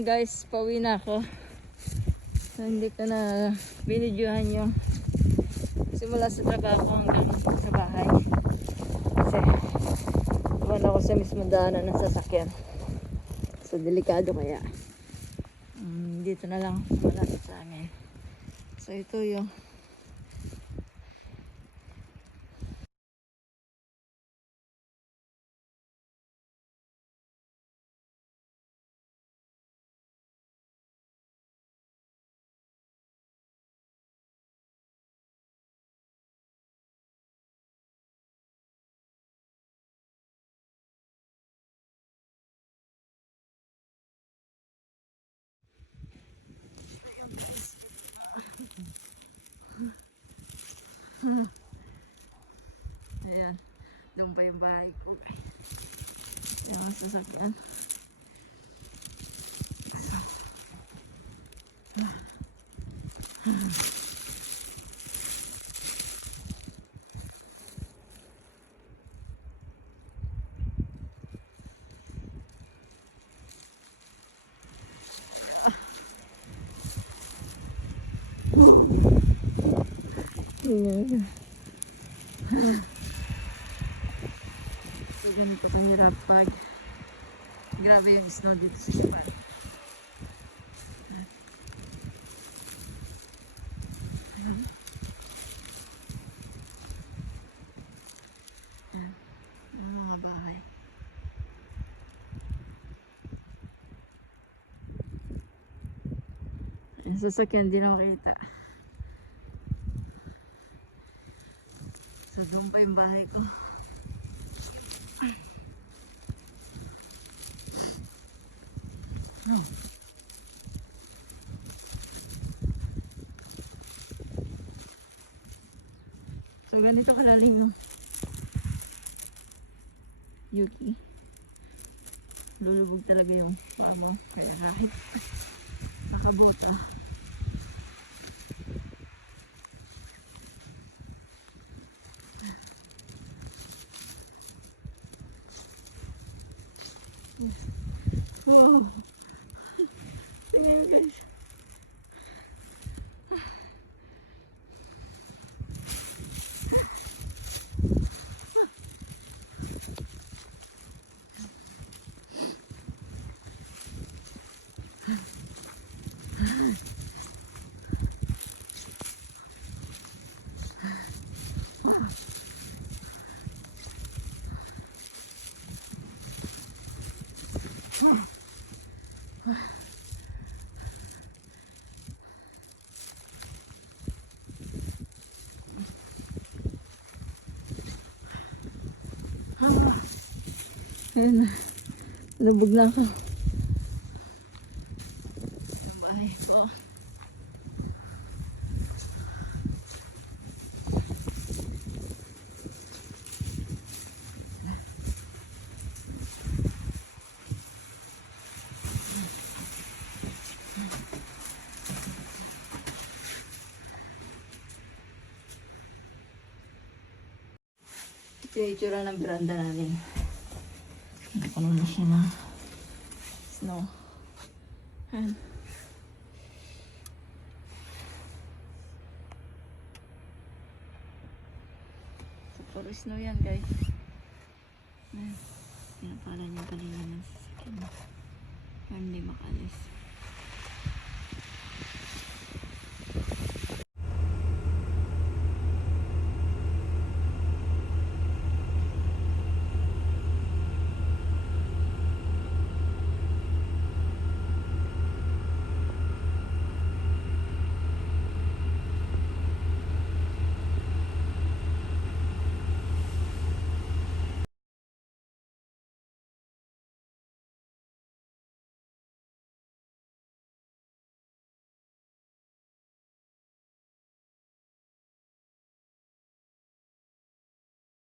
Ayan guys, pauwi na ako. So, hindi ko na binidyohan yung simula sa trabaho hanggang sa bahay. Kasi wala ako sa mismo daanan ng sasakyan. So delikado kaya dito na lang malapit sa amin. So ito yung ayan, doon pa yung bahay ko. Yung sasakyan. Ayan. So ganito kahirap pag grabe yung snow dito sa Japan. Ayan, ang mga bahay. Yung sasakyan di na makita. So doon pa yung bahay ko. So ganito kalalim yung Yuki. Lulubog talaga yung pag mo. Kaya kahit nakabota. Wow. Tingnan guys. Ayun na. Lubog na ako. Ang bahay ko. Ito yung itsura ng veranda namin. Ano na siya na snow. Ayan. So, puro snow yan guys. Ayan. Pinapalan yung palingan ng sasakyan. Para hindi makalis.